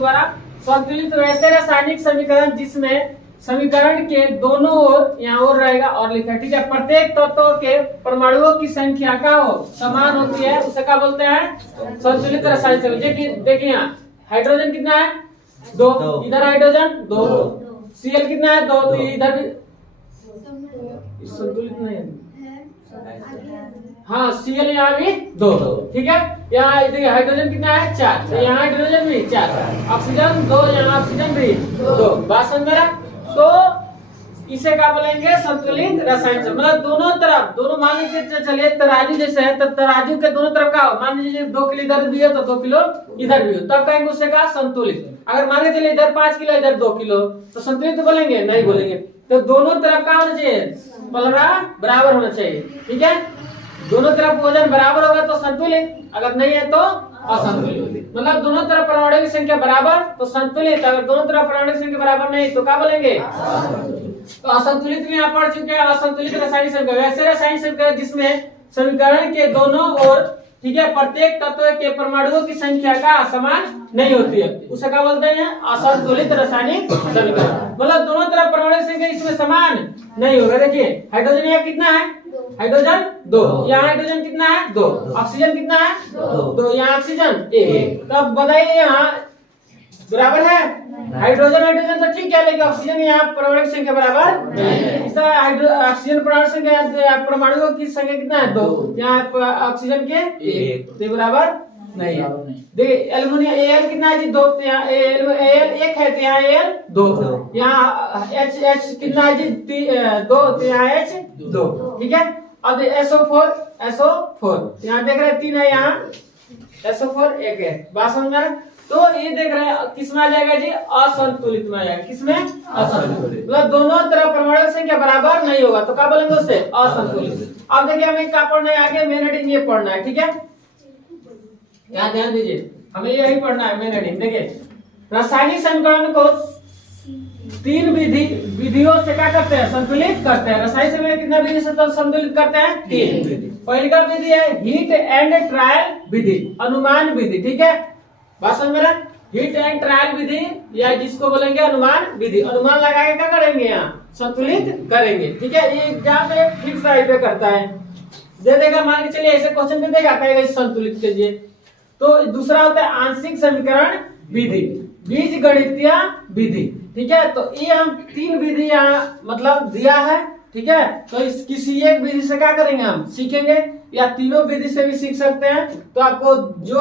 दोबारा। संतुलित वैसे रासायनिक समीकरण जिसमें समीकरण के दोनों ओर यहाँ और रहेगा और लिखा है, ठीक है। प्रत्येक तत्व के परमाणुओं की संख्या का हो समान होती है, उसे क्या बोलते हैं? संतुलित रासायनिक समीकरण। देखिए यहाँ हाइड्रोजन कितना है? 2, इधर हाइड्रोजन 2, Cl कितना है? 2, तो इधर भी संतुलित नहीं है। हाँ, Cl यहाँ भी 2, ठीक है। यहाँ देखिए हाइड्रोजन कितना है? 4, तो यहाँ हाइड्रोजन भी 4, ऑक्सीजन 2, यहाँ ऑक्सीजन भी 2। बात समझ रहा? तो इसे क्या बोलेंगे? संतुलित रासायनिक समीकरण। मतलब दोनों तरफ, दोनों मान लीजिए चलिए तराजू जैसे है, तो तराजू के दोनों तरफ का मान लीजिए 2 किलो इधर भी है तो 2 किलो इधर भी हो, तब कहेंगे उसे क्या? संतुलित। अगर मान के चलिए इधर 5 किलो इधर 2 किलो, तो संतुलित तो बोलेंगे? नहीं बोलेंगे। तो दोनों तरफ का होना चाहिए? बराबर होना चाहिए, ठीक है। दोनों तरफ वजन बराबर होगा तो संतुलित, अगर नहीं है तो असंतुलित। मतलब दोनों तरफ परमाणु की संख्या बराबर तो संतुलित, अगर दोनों तरफ परमाणु की संख्या बराबर नहीं तो क्या बोलेंगे? तो असंतुलित में आप पढ़ चुके हैं। असंतुलित रासायनिक समीकरण वैसे रासायनिक समीकरण जिसमें समीकरण के दोनों ओर, ठीक है, प्रत्येक तत्व के परमाणुओं की संख्या का समान नहीं होती है, उसे क्या बोलते हैं? असंतुलित रासायनिक समीकरण। मतलब दोनों तरफ परमाणु की संख्या इसमें समान नहीं होगा। देखिए हाइड्रोजन यहाँ कितना है? हाइड्रोजन 2, यहाँ हाइड्रोजन कितना है? 2, ऑक्सीजन कितना है? 2, यहाँ ऑक्सीजन 1। तब बताइए यहाँ बराबर है? हाइड्रोजन हाइड्रोजन तो ठीक है, लेकिन ऑक्सीजन यहाँ परमाणु की संख्या बराबर नहीं। ऑक्सीजन परमाणु संख्या परमाणुओं की संख्या कितना है? 2, यहाँ ऑक्सीजन के 1, तो बराबर नहीं है। देखिए एल्युमिनियम Al कितना है जी? 2, तो यहाँ Al 1 है तो यहाँ Al 2, यहाँ H कितना है जी? 2, तो यहाँ H 2, ठीक है। अब SO4 यहाँ देख रहे हैं 3 है, यहाँ SO4 1 है। बात समझ में? तो ये देख रहे हैं किस में आ जाएगा जी? असंतुलित में आ जाएगा। किसमें? असंतुलित। मतलब दोनों तरफ परमाणु की संख्या बराबर नहीं होगा तो क्या बोलेंगे उसे? असंतुलित। अब देखिए हमें क्या पढ़ना है आगे? मेन हेडिंग ये पढ़ना है, ठीक है। यहाँ ध्यान दीजिए, हमें यही पढ़ना है मेन हेडिंग। देखिए रासायनिक समीकरण को 3 विधियों से क्या करते हैं? संतुलित करते हैं। रासायनिक समीकरण कितना विधि से संतुलित करते हैं? 3 विधि। पहली का विधि है हीट एंड ट्रायल विधि, अनुमान विधि, ठीक है। बात समझ में? हीट एंड ट्रायल विधि या जिसको बोलेंगे अनुमान विधि। अनुमान लगा के क्या करेंगे? यहाँ संतुलित करेंगे, ठीक है। ये एग्जाम में फिक्स टाइप करता है, दे देगा, मान के चलिए ऐसे क्वेश्चन में देगा, कहेगा संतुलित कीजिए। तो दूसरा होता है आंशिक समीकरण विधि, बीज गणितीय विधि, ठीक है। तो ये हम 3 विधि यहाँ मतलब दिया है, ठीक है। तो इस किसी एक विधि से क्या करेंगे? हम सीखेंगे, या तीनों विधि से भी सीख सकते हैं। तो आपको जो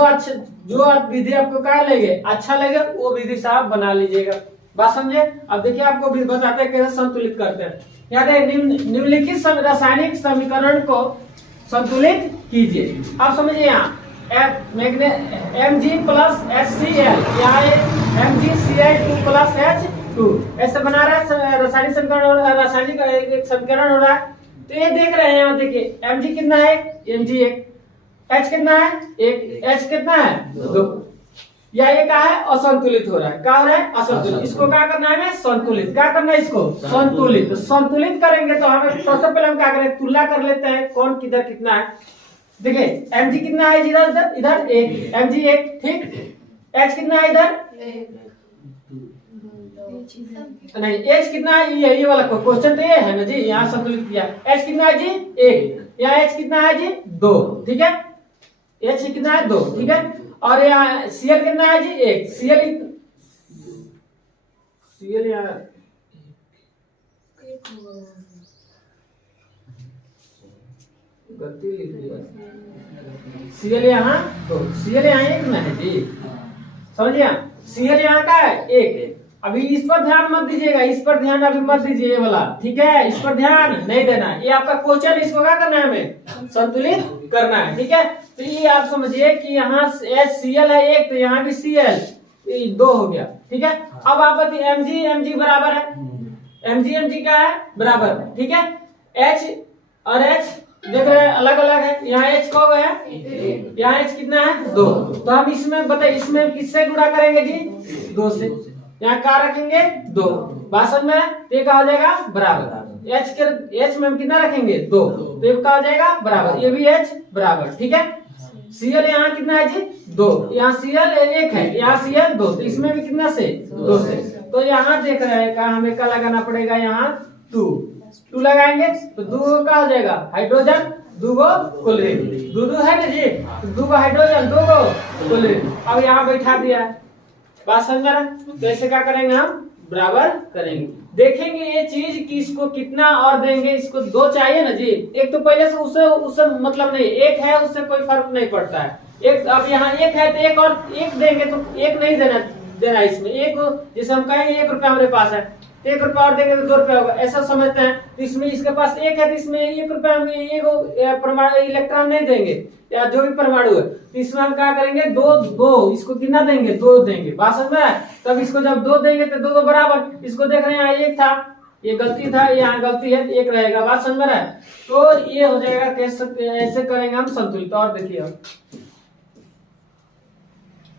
विधि आपको क्या लगे अच्छा लगे वो विधि से आप बना लीजिएगा। बात समझे? अब देखिए आपको भी बताते हैं कैसे संतुलित करते हैं। याद है निम्नलिखित रासायनिक समीकरण को संतुलित कीजिए। आप समझिए यहाँ Mg प्लस HCl, यहाँ MgCl2 प्लस H2 ऐसे बना रहा है रासायनिक समीकरण, रासायनिक एक समीकरण हो रहा है। तो ये देख रहे हैं यहाँ, देखिए Mg कितना है? Mg 1, H कितना है? 1, H कितना है? 2। या ये क्या है? असंतुलित हो रहा है। क्या हो रहा है? असंतुलित। इसको क्या करना है? संतुलित। क्या करना है इसको? संतुलित। संतुलित करेंगे तो हमें सबसे पहले हम क्या करें? तुलना कर लेते हैं कौन किधर कितना है। देखिए Mg कितना है इधर 1, Mg 1, ठीक। H कितना है इधर? नहीं, H कितना है? ये वाला क्वेश्चन तो ये है ना जी, यहाँ संतुलित किया। H कितना है जी? 1, यहाँ H कितना है जी? 2, ठीक है। H कितना है? 2, ठीक है। और यहाँ Cl कितना है जी? 1, Cl यहाँ गलती लिख दिया। Cl यहाँ 2, Cl यहाँ 1 में है जी, समझिए। Cl यहाँ का है 1। अभी इस पर ध्यान मत दीजिएगा, इस पर ध्यान अभी मत दीजिए, ये वाला, ठीक है। इस पर ध्यान नहीं देना है। ये आपका क्वेश्चन, इसको क्या करना है? हमें संतुलित करना है, ठीक है। तो ये आप समझिए कि यहाँ HCl है 1, तो यहाँ भी Cl 2 हो गया, ठीक है। अब आप बताइए Mg बराबर है, Mg का है बराबर, ठीक है। H और H देख रहे हैं अलग अलग है। यहाँ H कब है? यहाँ H कितना है? 2। तो हम इसमें बताइए, इसमें किससे गुणा करेंगे जी? 2 से। यहाँ क्या रखेंगे? 2। भाषण में ये क्या हो जाएगा? बराबर। H में हम कितना रखेंगे? 2, तो ये क्या हो जाएगा? बराबर। ये भी H बराबर, ठीक है। Cl यहाँ कितना है जी 2, यहाँ Cl 1 है, यहाँ Cl 2, तो इसमें भी कितना से 2 से। तो यहाँ देख रहे हैं कहा हमें क्या लगाना पड़ेगा, यहाँ 2 लगाएंगे तो 2 का हो जाएगा हाइड्रोजन, 2 क्लोरीन, 2 है ना जी, 2 हाइड्रोजन 2 क्लोरीन। अब यहाँ बैठा दिया है, बात समझ रहा। कैसे क्या करेंगे हम, बराबर करेंगे, देखेंगे ये चीज कि इसको कितना और देंगे, इसको 2 चाहिए ना जी, एक तो पहले से उससे मतलब नहीं, 1 है उससे कोई फर्क नहीं पड़ता है, एक अब यहाँ 1 है तो 1 और 1 देंगे तो 1 नहीं देना इसमें, 1 जैसे हम कहेंगे 1 रुपया हमारे पास है, 1 रुपया और देंगे तो 2 रुपया होगा, ऐसा समझते हैं। तो इसमें इसके पास 1 है तो इसमें 1 रुपया हम एक परमाणु इलेक्ट्रॉन नहीं देंगे या जो भी परमाणु है, तो इसमें हम क्या करेंगे 2 इसको कितना देंगे 2 देंगे, बात समझ में है। तब इसको जब 2 देंगे तो 2 बराबर, इसको देख रहे हैं यहाँ 1 था, ये गलती था, यहाँ गलती है, 1 रहेगा, बात समझ में है। तो ये हो जाएगा, कैसे ऐसे करेंगे हम संतुलित। और देखिए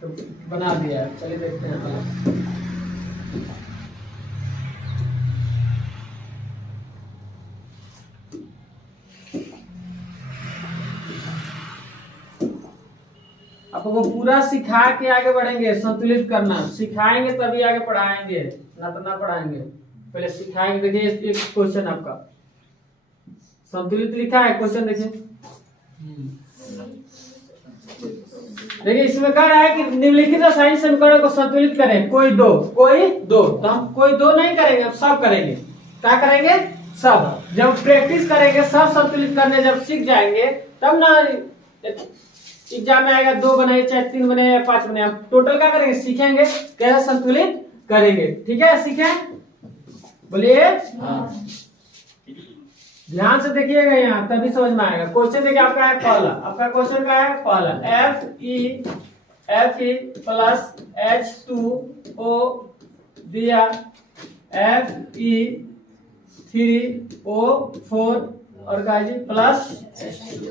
तो बना दिया, चलिए देखते हैं। आपको पूरा सिखा के आगे बढ़ेंगे, संतुलित करना सिखाएंगे तभी आगे पढ़ाएंगे, ना तो ना पढ़ाएंगे, पहले सिखाएंगे। देखिए एक क्वेश्चन आपका संतुलित लिखा है, क्वेश्चन देखिए, देखिए इसमें कह रहा है कि निम्नलिखित रासायनिक समीकरणों को संतुलित करें, कोई दो तो हम कोई 2 नहीं करेंगे, अब सब करेंगे। क्या करेंगे, सब। जब प्रैक्टिस करेंगे, सब संतुलित करने जब सीख जाएंगे तब ना एग्जाम में आएगा 2 बने चाहे 3 बने या 5 बने, हम टोटल क्या करेंगे, सीखेंगे कैसे संतुलित करेंगे। ठीक है, सीखे, बोलिए ध्यान से देखिएगा यहाँ तभी समझ में आएगा। क्वेश्चन देखिए आपका है पहला, आपका क्वेश्चन का है पहला, Fe प्लस H2O दिया, Fe3O4 और का जी प्लस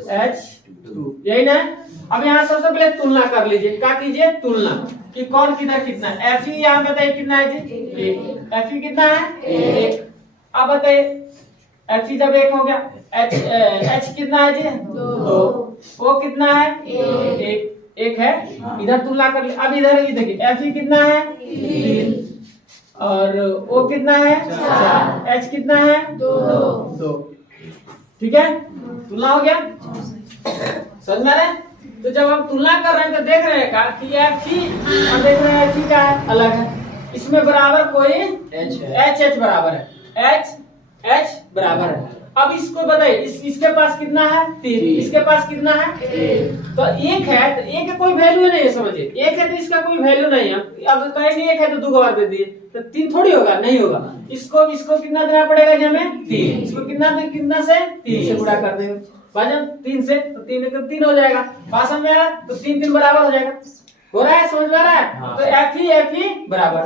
H2, यही ना। अब यहाँ सबसे पहले तुलना कर लीजिए, क्या कीजिए, तुलना कि कौन किधर कितना है। Fe यहाँ बताइए कितना है जी, 1। Fe कितना है, 1। अब बताइए Fe जब 1 हो गया, H कितना है जी, 2। O कितना है, 1 है। इधर तुलना कर ली। अब इधर ये देखिए Fe कितना है, 3 और O कितना है, 4, H कितना है, 2। ठीक है, तुलना हो गया, समझ में आ रहा है। तो जब हम तुलना कर रहे हैं तो देख रहे हैं कि Fe हम देख रहे हैं Fe क्या है, अलग है, इसमें बराबर कोई H बराबर है, H बराबर है। अब इसको बताइए इसके पास कितना है, 3, इसके पास कितना है, 1। तो 1 है तो 1 का कोई वैल्यू नहीं है, समझिए 1 है तो इसका कोई वैल्यू नहीं है। अब कहेंगे 1 है तो 2 बार दे दिए तो 3 थोड़ी होगा, नहीं होगा। इसको कितना देना पड़ेगा जी हमें, 3। इसको कितना से 3 से गुणा कर देंगे भाजन 3 से, तो 3 हो जाएगा, बात समझ में आ रहा है। तो 3 बराबर हो जाएगा, हो रहा है, समझ में आ रहा है। तो Fe बराबर,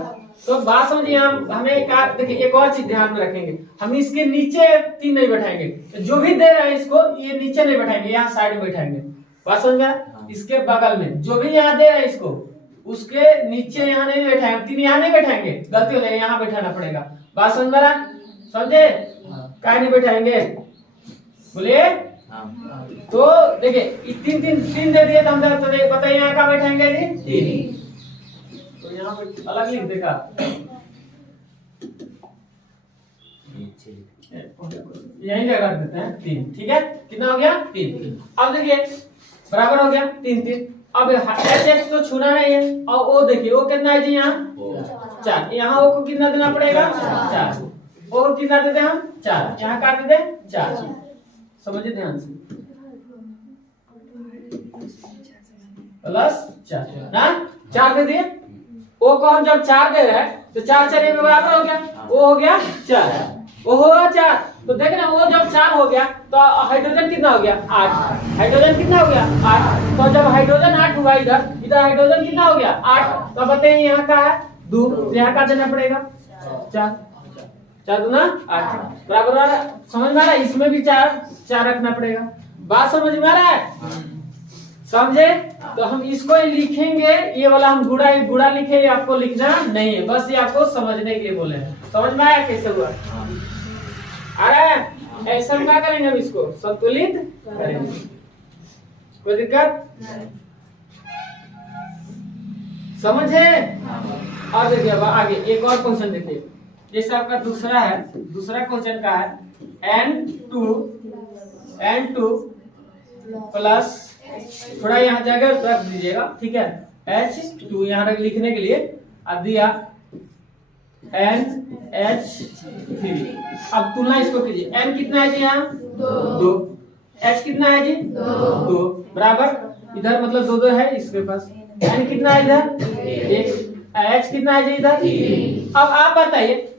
तो बात समझिए। हमें देखिए एक और चीज ध्यान में रखेंगे, हम इसके नीचे 3 नहीं बैठाएंगे, तो जो भी दे रहे हैं इसको ये नीचे नहीं बैठाएंगे, यहाँ साइड में बैठाएंगे, बात समझ में। इसके बगल में जो भी यहाँ दे रहे हैं इसको उसके नीचे यहाँ नहीं बैठाएंगे, 3 यहाँ नहीं बैठाएंगे, गलती हो जाएगी, यहाँ बैठाना पड़ेगा, बात समझ में रहा, समझे। क्या नहीं बैठाएंगे, बोलिए। तो देखिए 3 दे दिए तो हम बताइए यहाँ क्या बैठाएंगे जी, 3। तो यहाँ पे अलग लिख देखा, यही लगा देते हैं 3। ठीक है, कितना हो गया, 3। अब देखिए बराबर हो गया 3। अब H तो छूना नहीं है, और O देखिए O कितना है जी, यहाँ 4, यहाँ O को कितना देना पड़ेगा, 4। O कितना देते हम, 4, यहाँ काट देते 4, समझिए ध्यान से, प्लस 4 ना, 4 दे दिए। O को हम जब 4 दे रहे हैं तो 4 4 में बराबर हो गया, O हो गया 4, O हो गया 4। तो देख ना O जब 4 हो गया तो हाइड्रोजन कितना हो गया, 8। हाइड्रोजन कितना हो गया, 8। तो जब हाइड्रोजन 8 हुआ, इधर हाइड्रोजन कितना हो गया, 8। तो बताइए यहाँ का है 2, तो यहाँ का देना पड़ेगा 4, 4 दूना 8 बराबर, समझ में आ रहा है। इसमें भी 4 रखना पड़ेगा, बात समझ में आ रहा है, समझे। तो हम इसको ही लिखेंगे, ये वाला हम गुड़ा लिखे, ये आपको लिखना नहीं है, बस ये आपको समझने के लिए बोले। समझ में आया कैसे हुआ, आ रहा है। ऐसा हम क्या करेंगे, हम इसको संतुलित करेंगे। कोई दिक्कत समझे? और देखिए अब आगे एक और क्वेश्चन देखिए, जैसे आपका दूसरा है, दूसरा क्वेश्चन का है n2 प्लस, थोड़ा यहाँ जगह रख दीजिएगा, ठीक है, h2 यहाँ रख लिखने के लिए, अब दिया NH3। अब तुलना इसको कीजिए, n कितना है जी यहाँ 2, h कितना है जी 2 बराबर, इधर मतलब 2 2 है इसके पास, n कितना है इधर 1, h कितना है जी इधर। अब आप बताइए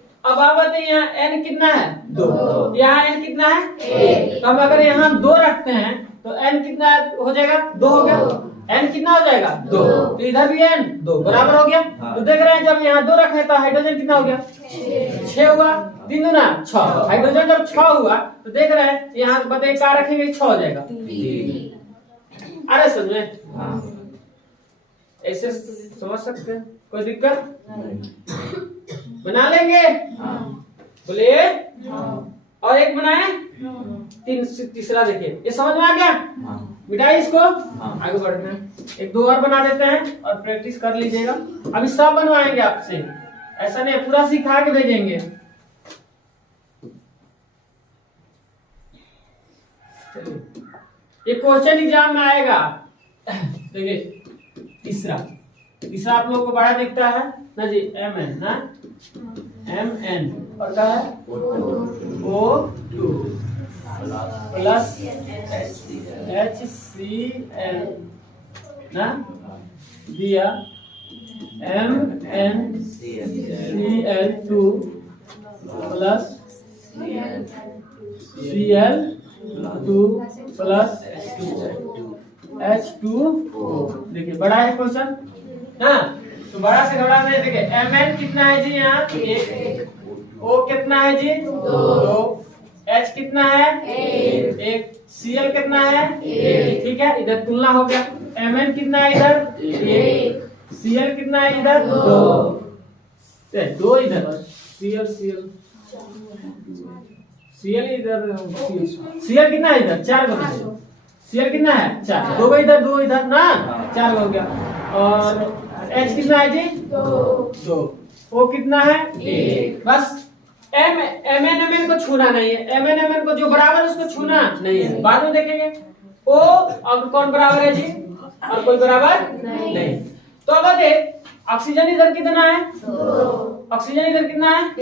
यहाँ n कितना है 2, यहाँ n कितना है 1, तो हम अगर यहाँ 2 रखते हैं तो n कितना हो जाएगा 2 हो गया, n कितना हो जाएगा 2, तो इधर भी n 2 बराबर हो गया। तो देख रहे हैं जब यहाँ 2 रखे तो हाइड्रोजन कितना हो गया 6 हुआ, 3 दूना 6, हाइड्रोजन जब 6 हुआ तो देख रहे हैं यहाँ बताइए क्या रखेंगे 6 हो जाएगा। अरे समझे, ऐसे समझ सकते हैं, कोई दिक्कत बना लेंगे, बोलिए। और एक बनाए, तीसरा देखिए, ये समझ में आ गया, मिटाइए इसको, आगे बढ़ते हैं। एक दो और बना देते हैं और प्रैक्टिस कर लीजिएगा। अभी सब बनवाएंगे आपसे, ऐसा नहीं पूरा सिखा के भेजेंगे। ये क्वेश्चन एग्जाम में आएगा। देखिए तीसरा आप लोगों को बड़ा दिखता है ना जी, Mn ना, Mn और क्या है O2 प्लस HCl ना, दिया MnCl2 plus Cl2 plus H2O। देखिए बड़ा है क्वेश्चन ना, तो बड़ा से बड़ा में देखिए Mn कितना है जी यहाँ 1, O कितना है जी 2, H कितना है 1, Cl कितना है 1, ठीक है, इधर तुलना हो गया। Mn कितना है इधर 1, Cl कितना है इधर 2 इधर, Cl इधर, Cl कितना है इधर 4 का, Cl कितना है 4, 2 इधर 2 इधर ना, 4 हो गया। और H कितना है जी 2, O कितना है 1, बस Mn को छूना नहीं है, Mn को जो बराबर उसको छूना नहीं है, बाद में देखेंगे। O और कौन बराबर है जी, और कोई बराबर नहीं। तो अब ऑक्सीजन इधर कितना है 2, ऑक्सीजन इधर कितना है 1,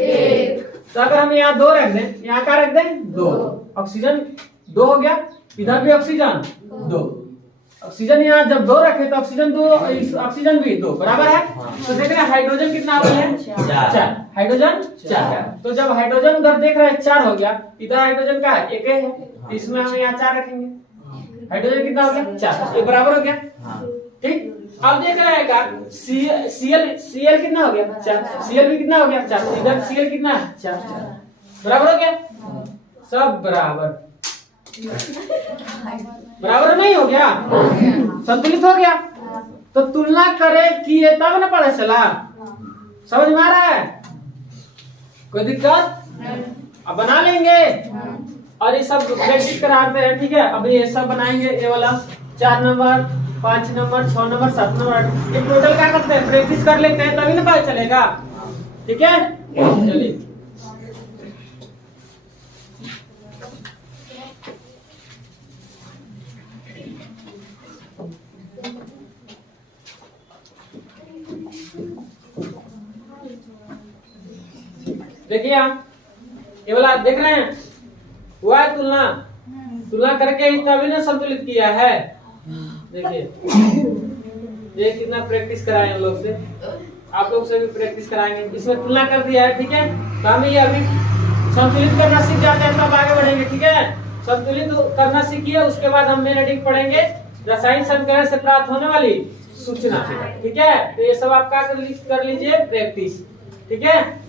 तो अगर हम यहाँ 2 रख दें, यहाँ क्या रख दें 2, ऑक्सीजन 2 हो गया, इधर भी ऑक्सीजन 2, ऑक्सीजन यहाँ जब 2 रखे तो ऑक्सीजन 2, ऑक्सीजन भी 2 बराबर है। तो देख रहे हैं हाइड्रोजन कितना हो गया 4, हाइड्रोजन 4। तो जब हाइड्रोजन उधर देख रहे हैं 4 हो गया, इधर हाइड्रोजन का है 1 है, इसमें हम यहाँ 4 रखेंगे, हाइड्रोजन कितना हो गया 4, ये बराबर हो गया, ठीक। अब देख रहे हैं का Cl कितना हो गया 4, Cl भी कितना हो गया 4, इधर Cl कितना है 4, बराबर हो गया, सब बराबर नहीं हो गया, संतुलित हो गया। तो तुलना करे किए तब ना पता चला, समझ में आ रहा है, कोई दिक्कत? अब बना लेंगे और ये सब प्रैक्टिस कराते हैं, ठीक है। अभी ये सब बनाएंगे, ये वाला 4 नंबर 5 नंबर 6 नंबर 7 नंबर, ये टोटल क्या करते हैं प्रैक्टिस कर लेते हैं तभी ना पता चलेगा, ठीक है। चलिए देखिए ये वाला देख रहे हैं, हुआ है तुलना करके तभी ना संतुलित किया है। देखिए ये कितना प्रैक्टिस कराए हम लोग से, आप लोग से भी प्रैक्टिस कराएंगे, इसमें तुलना कर दिया है, ठीक है। तो हम ये अभी संतुलित करना सीख जाते हैं तब आगे बढ़ेंगे, ठीक है। संतुलित करना सीखिए, उसके बाद हम मेन हेडिंग पढ़ेंगे रासायनिक समीकरण से प्राप्त होने वाली सूचना, ठीक है। तो ये सब आपका कर लीजिए प्रैक्टिस, ठीक है।